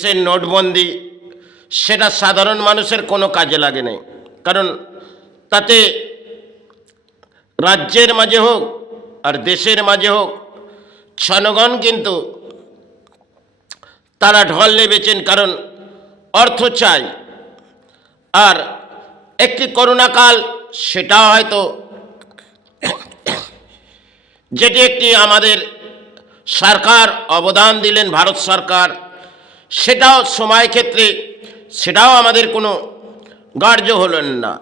সে নোটবন্দি সেটা সাধারণ মানুষের কোনো কাজে লাগে নাই, কারণ তাতে রাজ্যের মাঝে হোক আর দেশের মাঝে হোক জনগণ কিন্তু তারা ঢল নেবেছেন, কারণ অর্থ চাই। আর একটি করোনাকাল সেটা হয়তো যেটি একটি আমাদের সরকার অবদান দিলেন, ভারত সরকার, সেটাও সময় ক্ষেত্রে সেটাও আমাদের কোনো গ্রাহ্য হলেন না,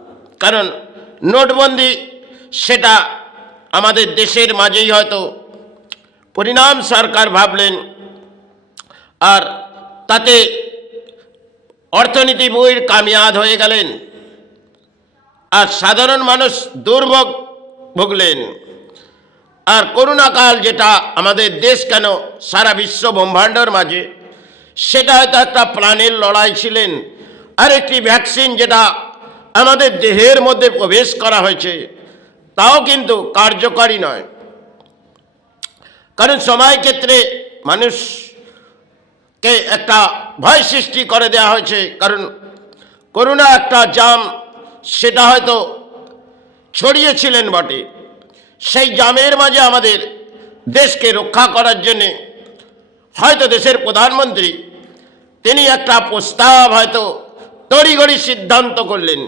কারণ নোটবন্দি সেটা আমাদের দেশের মাঝেই হয়তো পরিণাম সরকার ভাবলেন, আর তাতে অর্থনীতি বইয়ের কামিয়াদ হয়ে গেলেন আর সাধারণ মানুষ দুর্ভোগ ভুগলেন। আর করোনাকাল যেটা আমাদের দেশ কেন সারা বিশ্ব ব্রহ্মাণ্ডের মাঝে সেটা হয়তো একটা প্রাণের লড়াই ছিলেন, আর একটি ভ্যাকসিন যেটা আমাদের দেহের মধ্যে প্রবেশ করা হয়েছে তাও কিন্তু কার্যকরী নয়, কারণ সময় ক্ষেত্রে মানুষকে একটা ভয় সৃষ্টি করে দেওয়া হয়েছে, কারণ করোনা একটা জাম সেটা হয়তো ছড়িয়েছিলেন বটে, সেই জামের মাঝে আমাদের দেশকে রক্ষা করার জন্যে হয়তো দেশের প্রধানমন্ত্রী তিনি একটা প্রস্তাব হয়তো তড়িঘড়ি সিদ্ধান্ত করলেন।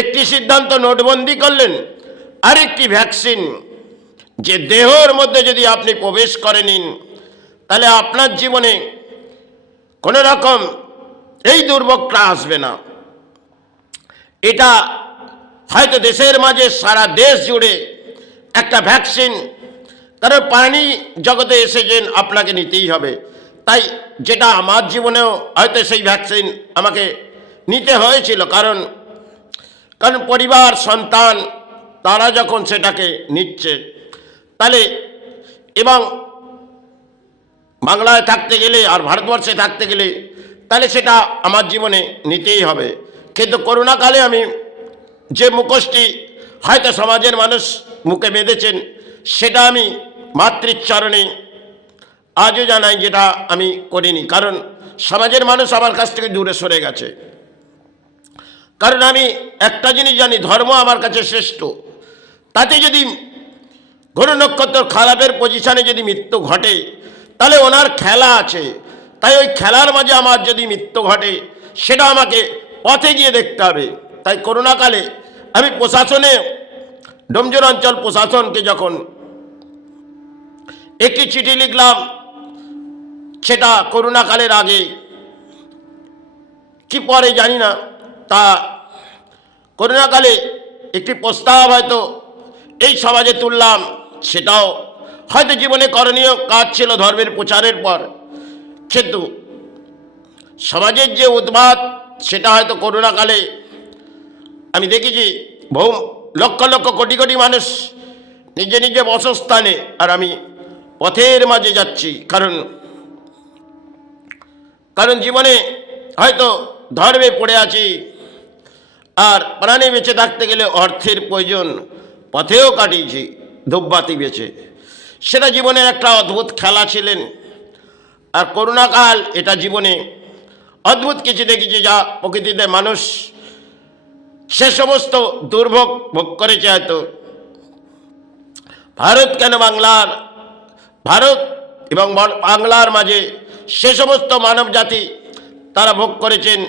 একটি সিদ্ধান্ত নোটবন্দি করলেন, আরেকটি ভ্যাকসিন যে দেহের মধ্যে যদি আপনি প্রবেশ করে নিন তাহলে আপনার জীবনে কোনো রকম এই দুর্ভোগটা আসবে না। এটা হয়তো দেশের মাঝে সারা দেশ জুড়ে একটা ভ্যাকসিন, কারণ প্রাণী জগতে এসেছেন আপনাকে নিতেই হবে, তাই যেটা আমার জীবনেও হয়তো সেই ভ্যাকসিন আমাকে নিতে হয়েছিল, কারণ পরিবার সন্তান তারা যখন সেটাকে নিচ্ছে তাহলে, এবং বাংলায় থাকতে গেলে আর ভারতবর্ষে থাকতে গেলে তাহলে সেটা আমার জীবনে নিতেই হবে। কিন্তু করোনাকালে আমি যে মুখোশটি হয়তো সমাজের মানুষ মুখে বেঁধেছেন সেটা আমি মাতৃচরণে আজও জানাই যেটা আমি করিনি, কারণ সমাজের মানুষ আমার কাছ থেকে দূরে সরে গেছে। কারণ আমি একটা জিনিস জানি, ধর্ম আমার কাছে শ্রেষ্ঠ। তাতে যদি গ্রহ নক্ষত্র খারাপের পজিশনে যদি মৃত্যু ঘটে তাহলে ওনার খেলা আছে, তাই ওই খেলার মাঝে আমার যদি মৃত্যু ঘটে সেটা আমাকে পথে গিয়ে দেখতে হবে। তাই করোনাকালে আমি প্রশাসনে ডোমজুর অঞ্চল প্রশাসনকে যখন একটি চিঠি লিখলাম, সেটা করোনাকালের আগে কি পরে জানি না, তা করোনাকালে একটি প্রস্তাব হয়তো এই সমাজে তুললাম, সেটাও হয়তো জীবনে করণীয় কাজ ছিল ধর্মের প্রচারের পর, কিন্তু সমাজের যে উদ্বাদ সেটা হয়তো করোনাকালে আমি দেখেছি বহু লক্ষ লক্ষ কোটি কোটি মানুষ নিজে নিজে বসস্থানে, আর আমি পথের মাঝে যাচ্ছি, কারণ জীবনে হয়তো ধর্মে পড়ে আছি, আর প্রাণে বেঁচে থাকতে গেলে অর্থের প্রয়োজন, পথেও কাটিয়েছি ধূপবাতি বেঁচে, সেটা জীবনের একটা অদ্ভুত খেলা ছিলেন। আর করোনাকাল এটা জীবনে অদ্ভুত কিছু দেখেছি, যা প্রকৃতিতে মানুষ সে সমস্ত দুর্ভোগ ভোগ করেছে। হয়তো ভারত কেন ভারত এবং বাংলার মাঝে সে সমস্ত মানব জাতি তারা ভোগ করেছেন,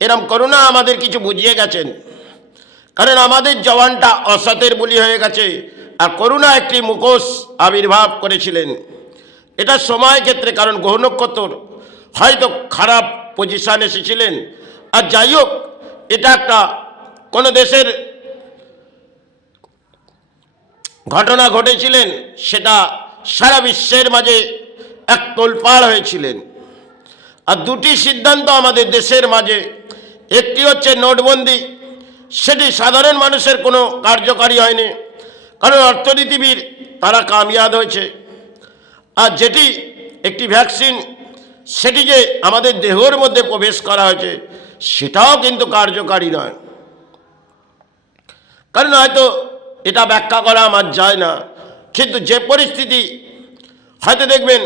এরম করোনা আমাদের কিছু বুঝিয়ে গেছেন, কারণ আমাদের জওয়ানটা অসতের বলি হয়ে গেছে, আর করোনা একটি মুখোশ আবির্ভাব করেছিলেন। এটা সময় ক্ষেত্রে, কারণ গ্রহ নক্ষত্র হয়তো খারাপ পজিশন এসেছিলেন, আর যাই হোক এটা একটা কোনো দেশের ঘটনা ঘটেছিলেন, সেটা সারা বিশ্বের মাঝে এক তোলপাড় হয়েছিলেন। আর দুটি সিদ্ধান্ত আমাদের দেশের মাঝে, একটি হচ্ছে নোটবন্দি, সেটি সাধারণ মানুষের কোনো কার্যকারী হয়নি, কারণ অর্থনীতিবিদ তারা কামিয়াব হয়েছে। আর যেটি একটি ভ্যাকসিন, সেটি যে আমাদের দেহের মধ্যে প্রবেশ করা হয়েছে সেটাও কিন্তু কার্যকারী নয়, কারণ হয়তো এটা ব্যাখ্যা করা আমার যায় না। কিন্তু যে পরিস্থিতি হয়তো দেখবেন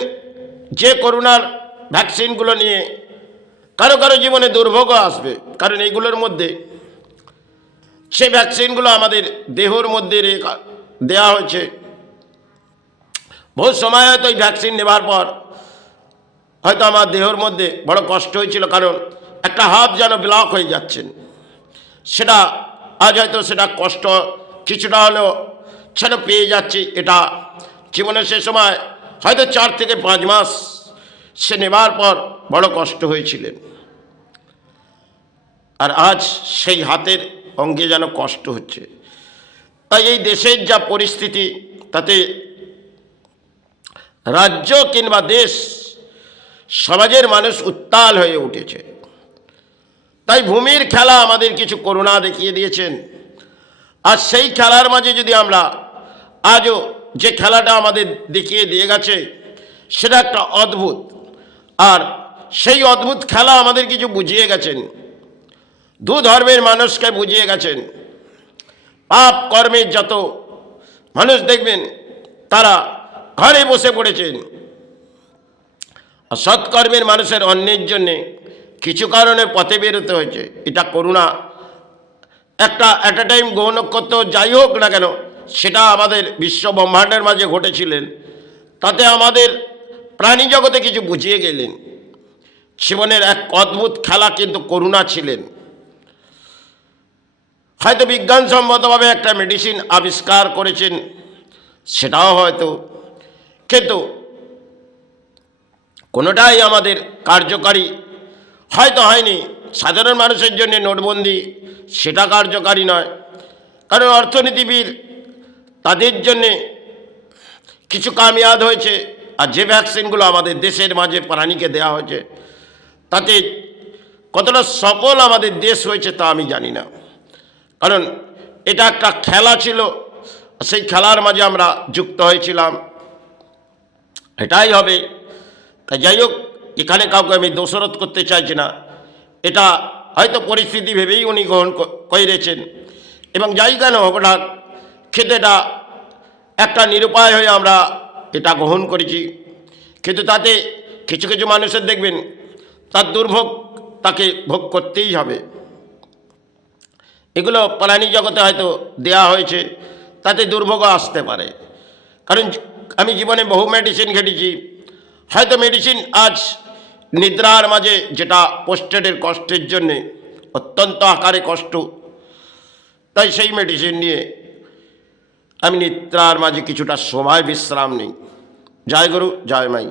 যে করোনার ভ্যাকসিনগুলো নিয়ে কারো কারো জীবনে দুর্ভোগও আসবে, কারণ এইগুলোর মধ্যে সেই ভ্যাকসিনগুলো আমাদের দেহর মধ্যে দেওয়া হয়েছে। বহু সময় হয়তো এই ভ্যাকসিন নেবার পর হয়তো আমার দেহর মধ্যে বড় কষ্ট হয়েছিল, কারণ একটা হাত যেন ব্লক হয়ে যাচ্ছেন। সেটা আজ হয়তো সেটা কষ্ট কিছুটা হলেও যেন পেয়ে যাচ্ছি। এটা জীবনে সে সময় হয়তো 4 থেকে 5 মাস সে নেবার পর বড় কষ্ট হয়েছিলেন, আর আজ সেই হাতের অঙ্গে যেন কষ্ট হচ্ছে। তাই এই দেশের যা পরিস্থিতি, তাতে রাজ্য কিংবা দেশ, সমাজের মানুষ উত্তাল হয়ে উঠেছে। তাই ভূমির খেলা আমাদের কিছু করুণা দেখিয়ে দিয়েছেন। আর সেই খেলার মাঝে যদি আমরা আজও যে খেলাটা আমাদের দেখিয়ে দিয়ে গেছে সেটা একটা অদ্ভুত, আর সেই অদ্ভুত খেলা আমাদের কিছু বুঝিয়ে গেছেন, দু ধর্মের মানুষকে বুঝিয়ে গেছেন। পাপ কর্মের যত মানুষ দেখবেন তারা ঘরে বসে পড়েছেন, আর সৎকর্মের মানুষের অন্যের জন্যে কিছু কারণে পথে বেরোতে হয়েছে। এটা করুণা একটা অ্যাট এ টাইম গ্রহণ করতে যাই হোক না কেন, সেটা আমাদের বিশ্ব ব্রহ্মাণ্ডের মাঝে ঘটেছিলেন। তাতে আমাদের প্রাণী জগতে কিছু বুঝিয়ে গেলেন। জীবনের এক অদ্ভুত খেলা কিন্তু করুণা ছিলেন। হয়তো বিজ্ঞানসম্মতভাবে একটা মেডিসিন আবিষ্কার করেছেন, সেটাও হয়তো, কিন্তু কোনোটাই আমাদের কার্যকারী হয়তো হয়নি। সাধারণ মানুষের জন্য নোটবন্দি সেটা কার্যকারী নয়, কারণ অর্থনীতিবিদ তাদের জন্যে কিছু কামিয়াদ হয়েছে। আর যে ভ্যাকসিনগুলো আমাদের দেশের মাঝে প্রাণীকে দেওয়া হয়েছে তাতে কতটা সফল আমাদের দেশ হয়েছে তা আমি জানি না, কারণ এটা একটা খেলা ছিল, সেই খেলার মাঝে আমরা যুক্ত হয়েছিলাম, এটাই হবে। তাই যাই হোক, এখানে কাউকে আমি দোষারোপ করতে চাইছি না। এটা হয়তো পরিস্থিতি ভেবেই উনি গ্রহণ করেছেন, এবং যাই কেন হোক না, খেতেটা একটা নিরুপায় হয়ে আমরা এটা গ্রহণ করেছি। কিন্তু তাতে কিছু কিছু মানুষের দেখবেন তার দুর্ভোগ তাকে ভোগ করতেই হবে। এগুলো প্রাণী জগতে হয়তো দেয়া হয়েছে, তাতে দুর্ভোগ আসতে পারে। কারণ আমি জীবনে বহু মেডিসিন খেটেছি, হয়তো মেডিসিন আজ নিদ্রার মাঝে যেটা পোস্টেডের কষ্টের জন্যে অত্যন্ত আকারে কষ্ট, তাই সেই মেডিসিন নিয়ে আমি নিদ্রার মাঝে কিছুটা সময় বিশ্রাম নিই। জয় গুরু, জয় মাই।